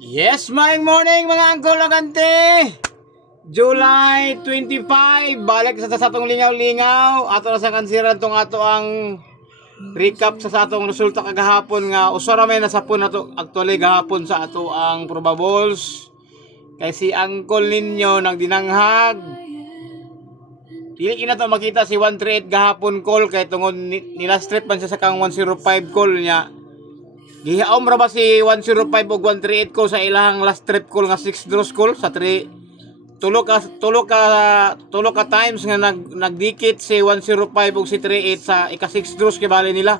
Yes, maing morning mga angkol agante. July 25, balik sa atong lingaw-lingaw. Ato na sa kansiran tong ato ang recap sa atong resulta kagahapon nga usara may nasapon nato actually gahapon sa ato ang probables. Kay si angkol ninyo nagdinanghag. Dili kina to makita si 138 gahapon call kay tungod nila strip man siya sa kang 105 call niya. Gihaom ra ba si 105 ug 138 call sa ilang last trip call nga 6 draws call sa 3 tulo ka times nga nagdikit si 105 ug si 38 sa ika 6 draws kay bali nila.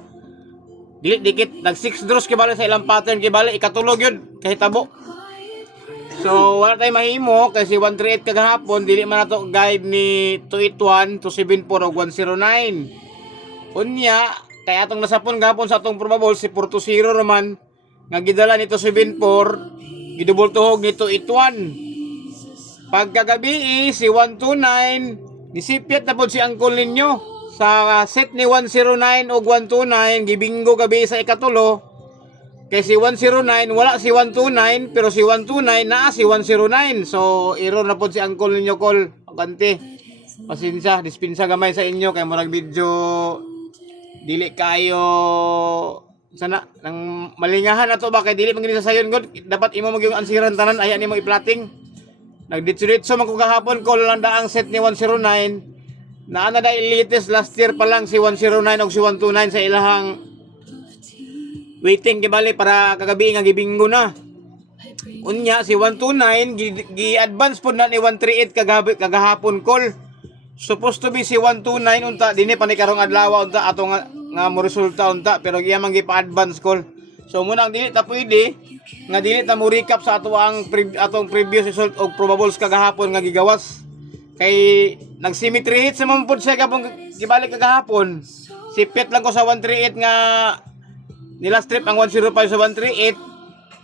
Dili dikit nag 6 draws kay bali sa ilang pattern kay bali ikatulog yun kahit tabo. So wala tay mahimo kay si 138 kagahapon dili man nato guide ni 281 274 ug 109. Unya kay atong nasapon gapon sa atong probable si 420 naman nga gidala nito 74 gidubol tuhog nito 81. Pagkagabi si 129 nisipyat na pod si angkol ninyo sa set ni 109 ug 129 gibingo gabi sa ikatulo kay si 109 wala si 129 pero si 129 naa si 109 so error na pod si angkol ninyo call agante pasensya dispensa gamay sa inyo kay murag video dili kayo sana nang malingahan na to ba kay dili man gini sa sayon god dapat imo magyung ansiran tanan aya nimo i-plotting nagditso-ditso man ko gahapon ko lang ang set ni 109 na ana da latest last year pa lang si 109 ug si 129 sa ilahang waiting gibali para kagabi nga gibingo na unya si 129 gi-advance pod na ni 138 kagahapon call. Supposed to be si 129 unta dinhi pa ni karong adlaw unta ato nga mo resulta unta pero giya man gipa-advance call. So muna ang dili ta pwede nga dili ta mo recap sa ato ang atong previous result og probables kagahapon nga gigawas. Kay nag-symmetry hit sa man pud siya kapong gibalik kagahapon. Sipit lang ko sa 138 nga nila strip ang 105 sa 138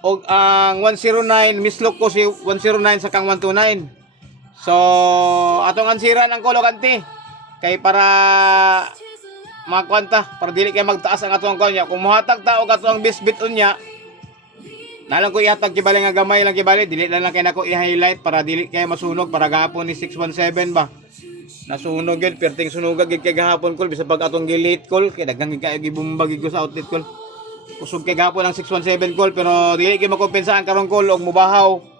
og ang 109 mislok ko si 109 sa kang 129. So, atong ansiran ang kolokante kay para magkwanta para dili kay magtaas ang atong kunya. Kung mohatag ta og atong bisbit unya, nalang ko ihatag kibali nga gamay lang kibali, dili lang kay nako i-highlight para dili kay masunog para gahapon ni 617 ba. Nasunog gyud perting sunuga gyud kay gahapon call bisa pag atong gilate call kay daghang kay gibumbag gyud sa outlet call. Kusog kay gahapon ang 617 call pero dili kay makompensa ang karong call og mubahaw.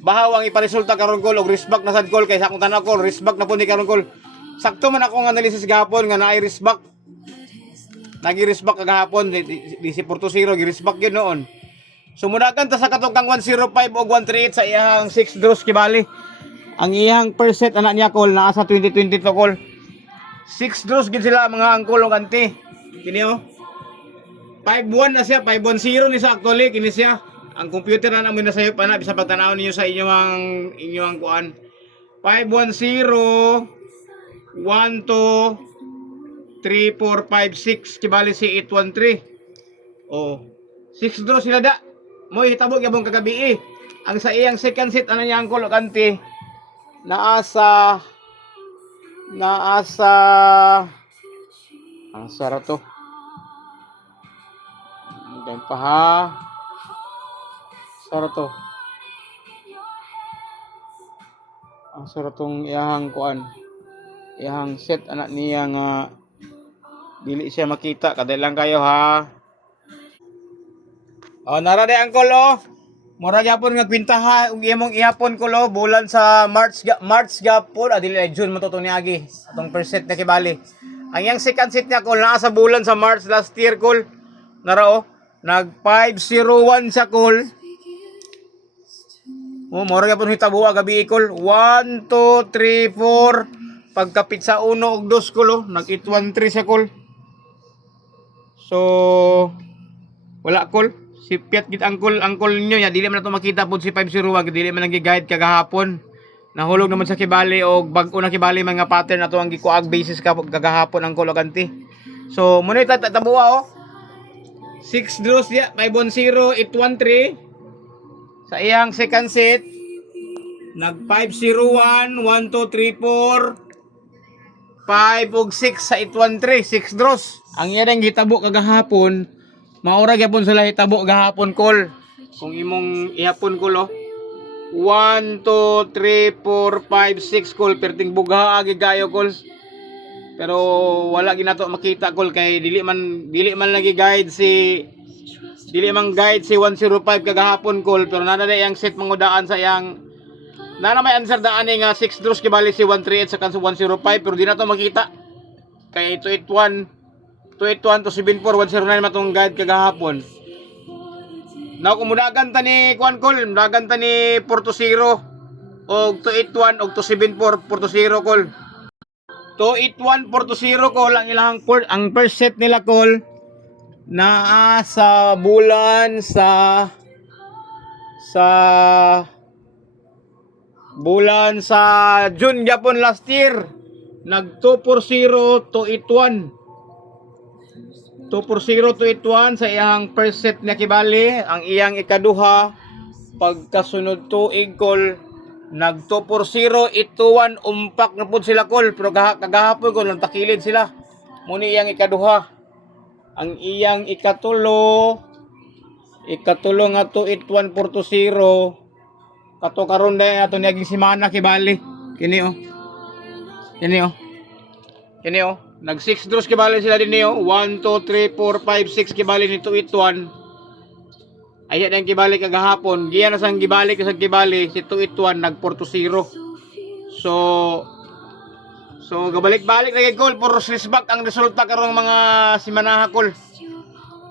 Bahaw ang iparesulta karon call og riskback na sad call kay sa akong tanaw call riskback na po ni karon call. Sakto man akong analysis gahapon nga naay riskback. Nagi-riskback kagahapon di si 420 gi-riskback gyud noon. Sumudagan ta sa katong kang 105 og 138 sa iyang 6 draws kibali. Ang iyang per set anak niya call naa sa 2022 call. 6 draws gid sila mga angkol og anti. Kini oh. 5-1 na siya, 5-1-0 ni sa actually kini siya. Ang computer na namin na sayo pa na bisa pagtanaw niyo sa inyong kuan 510 12 3 4 5 6 kibali si 813 oh 6 draw sila da mo hitabo gyapon kagabi ang sa iyang second set ano niya ang kolokante naasa ang sara to dan pa ha sara to ang sara tong iyang kuan iyang set anak niya nga dili siya makita kaday lang kayo ha nara day angkol mura gyapon nga kwintaha ug imong ihapon ko bulan sa March gyapon dili ay June matuto niagi atong first set na kibali ang iyang second set niya kol naa sa bulan sa March last year kol nara nag 501 sa kol. Mora gyapon hitabo gabi ikol. 1 2 3 4 pagkapit sa 1 ug 2 kol nag 813 sa kol. So wala kol. Si Piat gid angkol ninyo ya dili man nato makita pud si 501 dili man nagi-guide kagahapon. Nahulog naman sa kibali og bag-o na kibali mga pattern ato ang gikuag basis kagahapon ang kologanti. So muna tatabuha 6 draws ya 510 813 sa iyang second set nag 501 1 2 3 4 5 ug 6 sa 813 6 draws ang iya dang gitabo kagahapon Maura gyapon sila hitabo gahapon kol. Kung imong ihapon kol oh. 1 2 3 4 5 6 kol perting bugha agi gayo kol. Pero wala ginato makita kol kay dili man lagi guide si 105 kagahapon kol pero nana na yang set mangudaan sa yang nana may answer daan ni nga 6 draws kibali si 138 sa kanso 105 pero di na to makita. Kay 281 to 74 109 matong guide kagahapon. Now kung mudagan ta ni kuan kol, mudagan ta ni 420 og 281 og 274 420 kol. 281 420 kol ang ilang ang first set nila kol naa sa bulan sa June Japon last year nag 240 281 240 281 sa iyang first set niya kibali ang iyang ikaduha pagkasunod tuig kol nag 240 ituwan umpak na pud sila kol pero kagahapon kol nagtakilid sila muni iyang ikaduha ang iyang ikatulo nga 281 420 kato karon na ato naging semana kibali kini oh nag 6 draws kibali sila dinhi oh 1 2 3 4 5 6 kibali ni 281 ayan ang kibali kagahapon giya na sang gibalik sa kibali si 281 nag 420 so gabalik-balik na kay kol for back ang resulta karong mga simanaha kol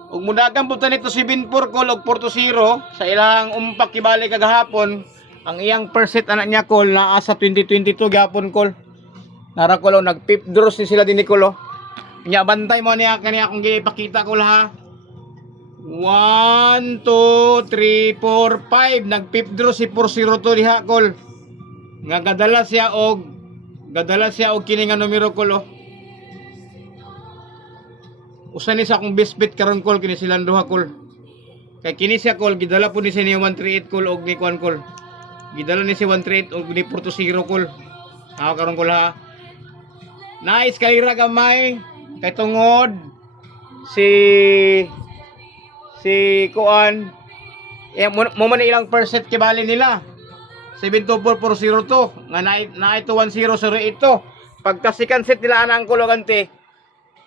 ug mudagan punta nito 74 kol og 420 sa ilang umpak kibali kagahapon ang iyang first set anak niya kol naa sa 2022 gapon kol nara kol nag 5th draws ni sila dinhi kol nya bantay mo niya kaniya akong gipakita ko ha 1 2 3 4 5 nag 5th draw si 402 diha kol nga gadala siya og kini nga numero kol usa ni sa akong best bet karon kol kini silang duha kol kay kini siya kol gidala po ni siya ni 138 kol og ni kuan kol gidala ni si 138 og ni 420 kol karon kol ha nice kalira gamay kay tungod si kuan mo man ilang first set kibali nila 72402 nga na ito 1008 ito pagka second set nila anang kulogante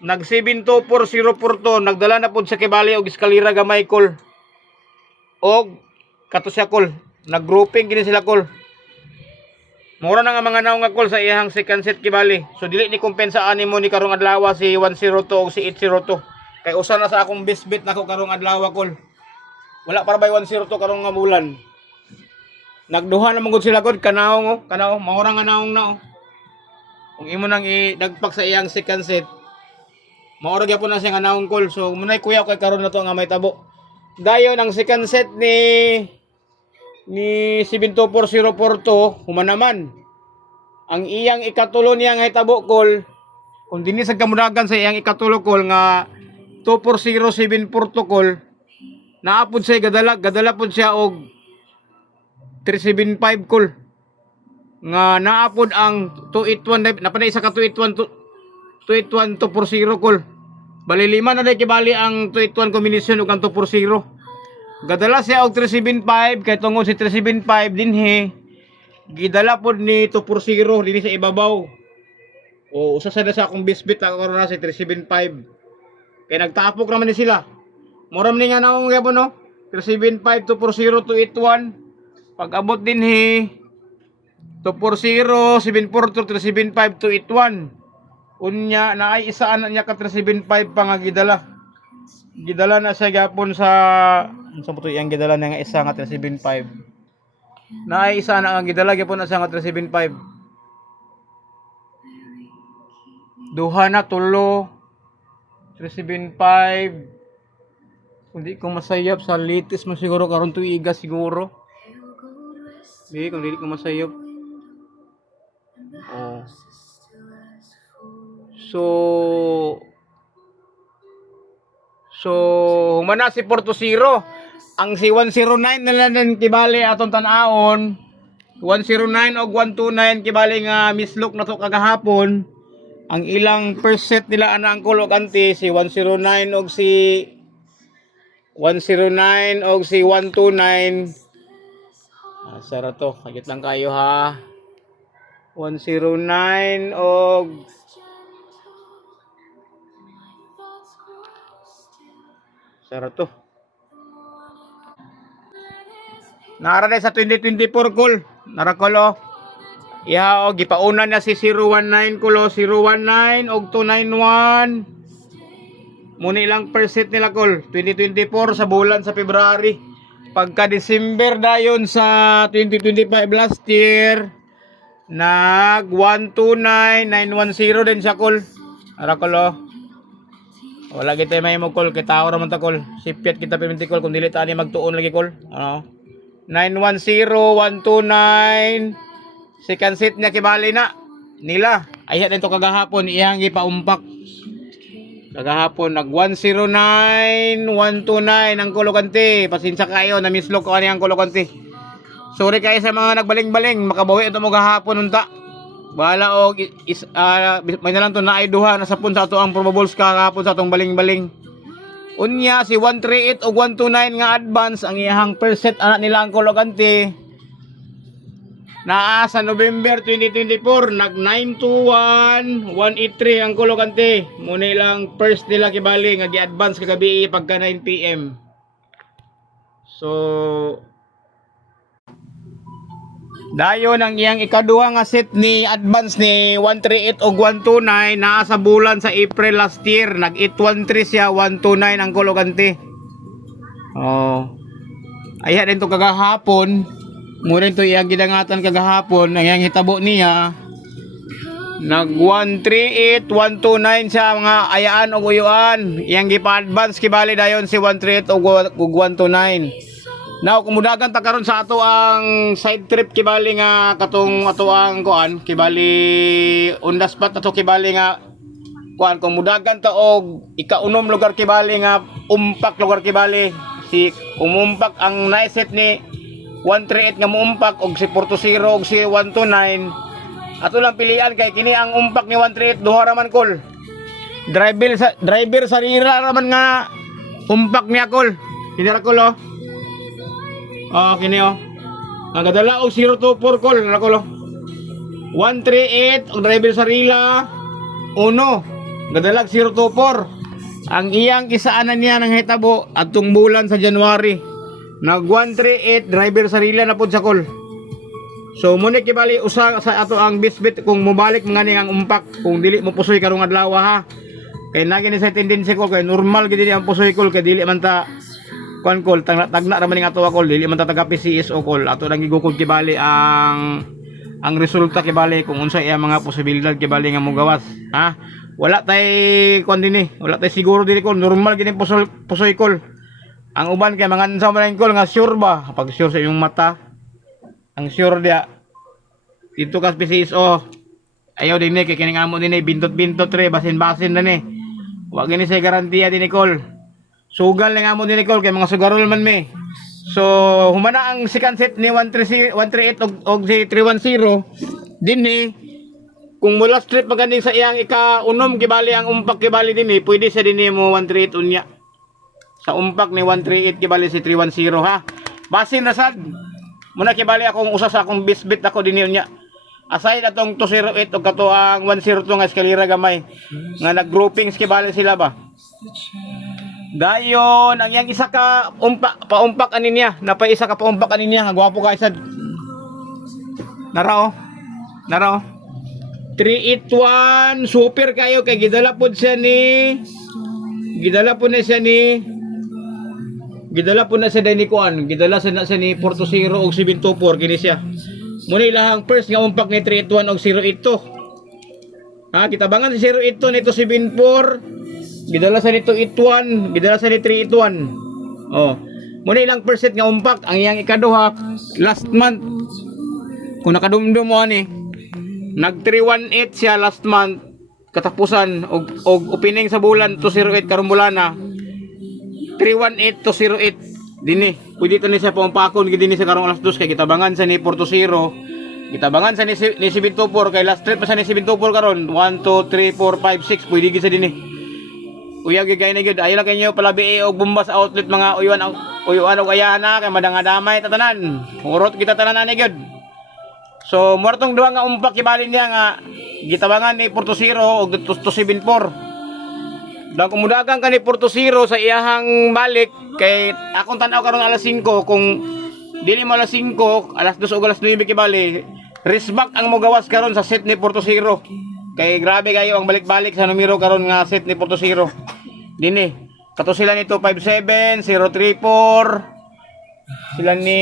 nag 72402 nagdala na pud sa kibali og eskalera gamay kol og kato siya kol nag grouping gini sila kol mura na nga mga naong nga kol sa iyang second set kibali so dili ni kumpensa ani mo ni karong adlaw si 102 og si 802 kay usa na sa akong best bet nako karong adlaw kol wala para bay 102 karong nga bulan nagduha na mangod sila kod kanaw maura nga naong na kung imo nang idagpak sa iyang second set maura gyapon na siya nga naong kol so munay kuya kay karon na to nga may tabo dayon ang second set ni 72402 humanaman ang iyang ikatulo niya nga hitabo kol kung dinhi sa kamudagan sa iyang ikatulo kol nga 240742 kol naapod siya gadala pud siya og 375 kol nga naapod ang 281 napanay isa ka 281 240 kol bali lima na day kibali ang 281 combination ug ang 240 gadala siya og 375 kay tungod si 375 dinhi gidala pod ni 240 dinhi sa ibabaw o usa sa akong bisbit ako karon na si 375 kay nagtapok naman ni sila moram ni nga naong gyapon no 375 240 281 pag abot din 240 742 375 281 unya na ay isa anak niya ka 375 pa nga gidala na siya gapon sa puto yang gidala na nga isa nga 375 na ay isa na nga gidala gapon na siya nga 375 duha na tulo 375 hindi ko masayap sa latest mo siguro karon tuiga siguro kung dili ko masayop. Oh. So humana si 420. Ang si 109 nila nan kibali atong tan-aon. 109 og 129 kibali nga mislok na to kagahapon. Ang ilang first set nila ana ang kulog anti si 109 og si 109 og si 129. Sara to, kagit lang kayo ha. 109 og sara to. Nara na sa 2024 call. Nara call oh. Yeah, og gipauna na si 019 call 019 og 291. Muna ilang percent nila call. 2024 sa bulan sa February. Pagka December dayon sa 2025 last year, nag 129910 din siya call. Nara call oh. Wala kita may mo call kay tao ra man ta call. Sipyat kita pimenti call kung dili ta ani magtuon lagi call. Ano? 910129. Second set niya kibali na nila. Ay dito kagahapon iyang gipaumpak. Kagahapon nag 109129 ang kolokante. Pasensya kayo na mislok ko ani ang kolokante. Sorry kayo sa mga nagbaling-baling, makabawi ito mo gahapon unta. Bahala og may na lang to na ay duha na sapon sa ato ang probables kahapon sa atong baling-baling. Unya si 138 o 129 nga advance ang iyahang percent anak nila ang kolokante. Naa sa November 2024 nag 921183 ang kolokante. Muna ilang first nila kibali nga gi-advance kagabi pagka 9 PM. So dayon ang iyang ikaduha nga set ni advance ni 138 o 129 naa sa bulan sa April last year nag 813 siya 129 ang kolokante. Oh. Ayan din to kagahapon. Muna ito iyang gidangatan kagahapon ang iyang hitabo niya. Nag 138 129 siya mga ayaan o uyuan. Iyang gipa-advance kibali dayon si 138 o 129. Now, kumudagan ta karon sa ato ang side trip kibali nga katong ato ang kuan kibali on the spot ato kibali nga kuan kumudagan ta og ikaunom lugar kibali nga umpak lugar kibali si umumpak ang naiset ni 138 nga muumpak og si Porto Zero og si 129 ato lang pilian kay kini ang umpak ni 138 duha ra man kol driver sa rira raman nga umpak niya kol kinira kol oh. Oh, kini oh. Nagadala og 024 call na ko 138 og driver sa Rila 1. Gadalag 024. Ang iyang kisaanan niya ng hitabo atong bulan sa January. Nag 138 driver sa Rila na pud sa call. So muna kibali usa sa ato ang bisbit kung mobalik mga ang umpak kung dili mo pusoy karong adlaw ha. Kay nagi ni sa tendency ko kay normal gid ang pusoy call kay dili man ta call tagna ra man ning ato call dili man ta taga PCSO call ato lang gigukod kibali ang resulta kibali kung unsa iya mga posibilidad kibali nga mogawas ha wala tay kon dinhi wala tay siguro dili call normal gid pusoy call ang uban kay mga unsa man call nga sure ba pag sure sa imong mata ang sure dia dito kas PCSO ayaw dinhi kay kining amo dinhi bintot re basin na ni wa gini say garantiya dinhi call sugal lang amo ni Nicole kay mga sugarol man me. So humana ang second set ni 138 og si 310 dinhi kung mula strip maganding sa iyang ika-unom kibali ang umpak kibali dinhi pwede sa dinhi mo 138 unya. Sa umpak ni 138 kibali si 310 ha. Basin na sad. Muna kibali akong usa sa akong bisbit ako dinhi unya. Aside atong 208 og kato ang 102 nga eskalera gamay nga nag-groupings kibali sila ba. Dayon ang yang isa ka paumpak ani niya napay isa ka paumpak ani niya nga gwapo ka isad nara oh 381 super kayo kay gidala pod na siya ni kuan gidala sa ni Porto Zero og 724 kini siya muna ilahang first nga umpak ni 381 og 082 ha kitabangan si 082 nito 74 gidala sa nito 81, gidala sa ni 381. Oh. Muna ilang percent nga umpak ang iyang ikaduha last month. Kung nakadumdum mo ani, nag 318 siya last month katapusan og opening sa bulan 208 karong bulana. 318 208 dinhi. Pwede to ni sa pumpakon gid dinhi sa karong alas 2 kay gitabangan sa ni Porto Zero. Gitabangan sa ni 724 kay last trip pa sa ni 724 karon 1 2 3 4 5 6 pwede gid sa dinhi. Uyag gyud kay na gyud. Ayo lang kanyo palabi og bomba sa outlet mga uyuan og ayana kay madanga-damay tatanan. Urot kita tanan ani gyud. So muertong duha nga umpak kibalin niya nga gitabangan ni Portosiro og 274. Dang kumudagan ka ni Portosiro sa iyahang balik kay akong tan-aw karon alas 5 kung dili mo alas 5 alas 2 o alas 9 kibali risback ang mogawas karon sa set ni Portosiro kay grabe kayo ang balik-balik sa numero karon nga set ni Portosiro dinhi kato sila ni 257 034 sila ni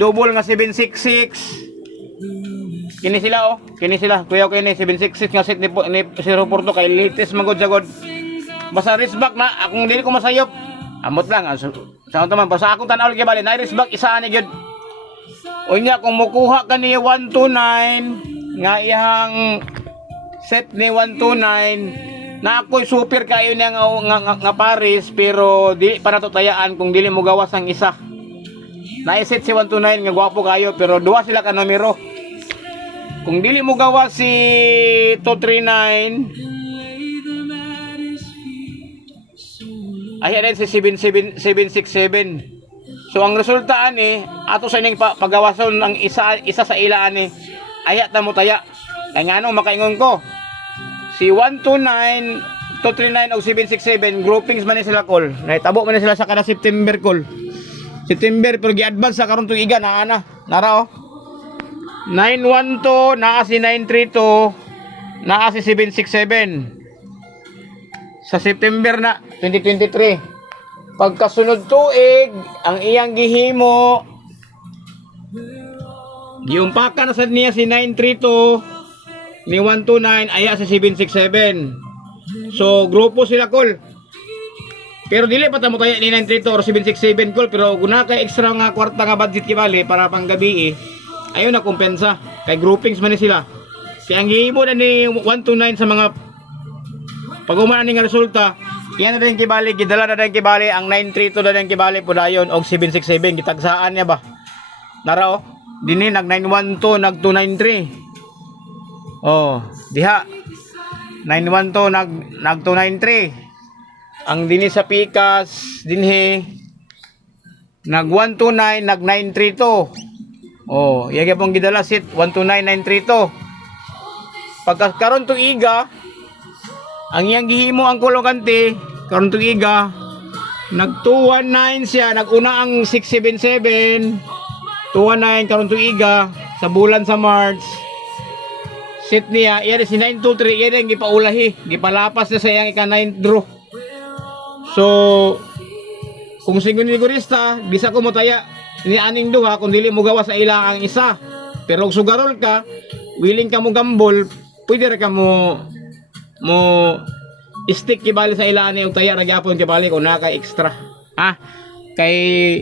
double nga 766 kini sila kini sila kuya kini 766 nga set ni Zero Porto kay latest magod jagod. Basta wristback na akong dili ko masayop. Amot lang sa man para sa akong tan-aw kibali na wristback isa ani gyud. Unya kung mokuha ka ni 129 nga iyang set ni 129 na ako'y super kayo niya nga Paris pero dili para to tayaan kung dili mo gawas ang isa. Na-set si 129 nga gwapo kayo pero duha sila ka numero. Kung dili mo gawas si 239 ay rin si 767. So ang resulta ani ato sa ining pagawason ang isa sa ila ani ayat na mo taya. Kay ngano makaingon ko. Si 129, 239 o 767 groupings man ni sila call. Nahitabo man ni sila sa kada September call. September pero gi-advance sa karon tuiga na ana. Nara 912 naa si 932 naa si 767. Sa September na 2023 pagkasunod tuig ang iyang gihimo giumpakan na sad niya si 932 ni 129 aya si 767 so grupo sila call pero dili pa ta mo kaya ni 932 or 767 call pero guna kay extra nga kwarta nga budget kibali para panggabi ayo na kumpensa kay groupings man ni sila kaya ang gihimo na ni 129 sa mga pag umana nga resulta, yan na rin kibali, gidala na rin kibali, ang 932 na rin kibali po dayon, og 767, gitagsaan niya ba? Nara dini nag 912, nag 293. Diha, 912, nag 293. Ang dini sa Pikas, dinhi, nag 129, nag 932. Yagi pong gidala sit, 129, 932. Pagkaroon to iga, ang iyang gihimo ang kulokante karon tuiga nag 219 siya naguna ang 677 219 karon tuiga sa bulan sa March set niya iya si 923 iya rin gipaulahi gipalapas na sa iyang ika 9 draw so kung sigurista bisa ko motaya ni aning duha kung dili mo gawa sa ila ang isa pero kung sugarol ka willing ka mo gambol pwede ra ka mo stick kibali sa ilani og taya ra gyapon kibali kung naka extra kay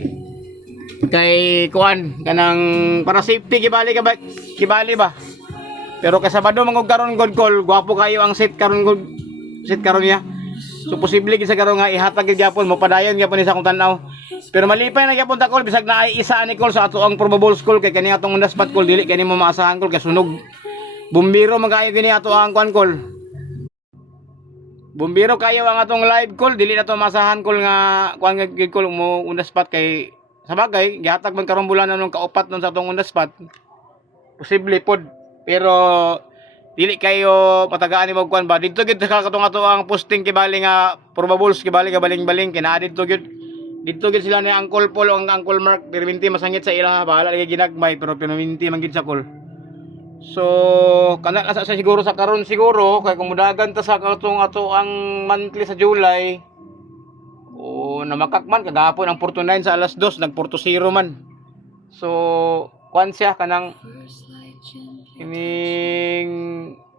kuan kanang para safety kibali ba pero kay Sabado mangog karon god call gwapo kayo ang set karon ya so posible gid sa karon nga ihatag gyapon mo padayon gyapon sa akong tan-aw pero malipay na gyapon ta call bisag na ay isa ani call sa ato ang probable call kay kani atong on the spot call dili kani mo maasahan call kay sunog bumbiro magayo gini ato ang kuan call bumbiro kayo ang atong live call dili na to masahan call nga kuan nga call mo on the spot kay sa bagay gihatag man karon bulan nung kaupat nun sa atong on the spot posible pod pero dili kayo patagaan ni magkuan ba didto gid sa katong ato ang posting kibali nga probables kibali ka baling-baling kina didto gid sila ni Uncle Paul o ang Uncle Mark perminti masangit sa ila bahala lagi ginagmay pero perminti man gid sa call. So kana sa siguro sa karon siguro kay kumudagan ta sa katong ato ang monthly sa July namakakman kagahapon ang Porto 9 sa alas 2 nag Porto 0 man so kuan siya kanang ining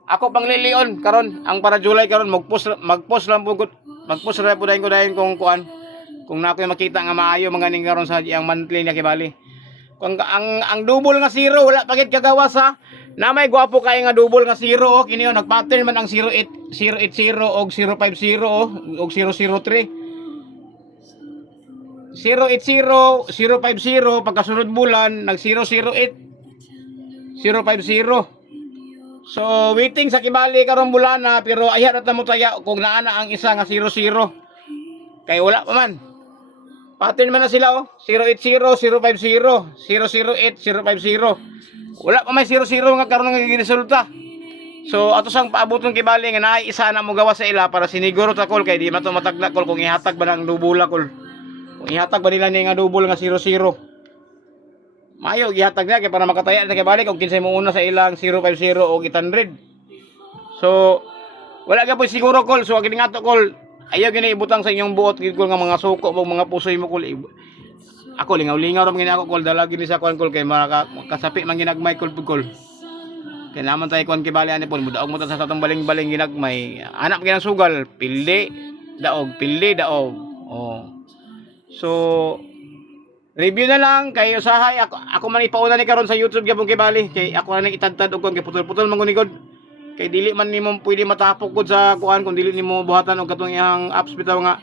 ako pang lilion karon ang para July karon magpost lang pugod magpost ra pud ko dayon kung kuan kung na ako makita nga maayo mga ning karon sa ang monthly na kibali kung ang double nga 0 wala pagit kagawas ha na may gwapo kay nga double nga 0 kini nag-pattern man ang 080 og 050 og 003 080 050 pagkasunod bulan nag 008 050 So waiting sa kibali karong bulana pero ayha ra ta mo taya kung naana ang isa nga 00. Kay wala pa man. Pattern man na sila oh. 080, 050, 008, 050. Wala pa may 00 nga karon nga giresulta. So ato sang paaboton kibali nga naay isa na mo gawa sa ila para siniguro ta kol kay di man to matagla kol kung ihatag ba nang dubula kol. Kung ihatag ba nila ni nga dubol nga 00. Mayo gihatag na kay para makataya na kibali kung kinsay mo una sa ilang 050 o 800. So wala ka po siguro kol so kini nga to kol ayaw gini ibutang sa inyong buot gid kol nga mga suko o mga pusoy mo kol. Ako lingaw-lingaw ra man gini ako kol dala gini sa kuan kol kay makasapi man ginagmay kol kol. Kaya naman tayo kuan kibali ani po mudaog mo ta sa tatong baling-baling ginagmay. Anak ginang sugal, pildi daog. Oh. So review na lang kay usahay ako man ipauna ni karon sa YouTube gyapon kibali kay ako na itadtad og kay putol-putol man gunigod. Kay dili man nimo pwede matapok gud sa kuan kung dili nimo buhatan og katong iyang apps bitaw nga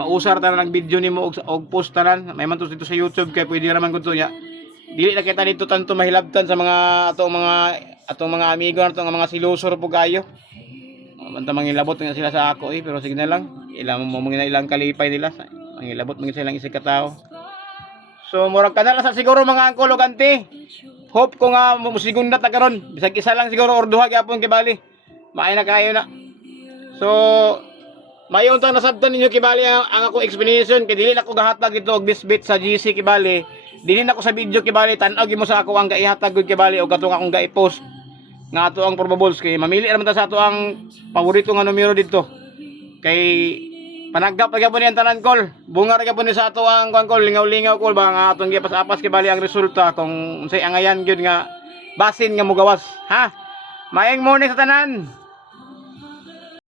mausar ta nag video nimo og post tanan may man to dito sa YouTube kay pwede ra man gud to nya. Dili na kita dito tanto mahilabtan sa mga atong mga amigo nato nga mga silusor po kayo. Manta mangilabot nga sila sa ako pero sige na lang ilang mo ilang kalipay nila mangilabot man sila isig ka tawo. So murag kanala sa siguro mga angkol ug auntie. Hope ko nga musigunda ta karon. Bisag isa lang siguro or duha gyapon kibali. Maay na kayo na. So mayon ta nasabtan ninyo kibali ang ako explanation kay dili na ko gahatag dito og bisbit sa GC kibali. Dili na ko sa video kibali tan-og mo sa ako ang gaihatag gud kibali og katong akong ga-post nga ato ang probables kay mamili naman ta sa ato ang paborito nga numero dito. Kay panaggap gyapon ni ang tanan kol. Bunga ra gyapon ni sa ato ang kuan kol lingaw-lingaw kol ba nga atong gipas-apas kibali ang resulta kung unsay angayan gyud nga basin nga mogawas ha. Maayong morning sa tanan.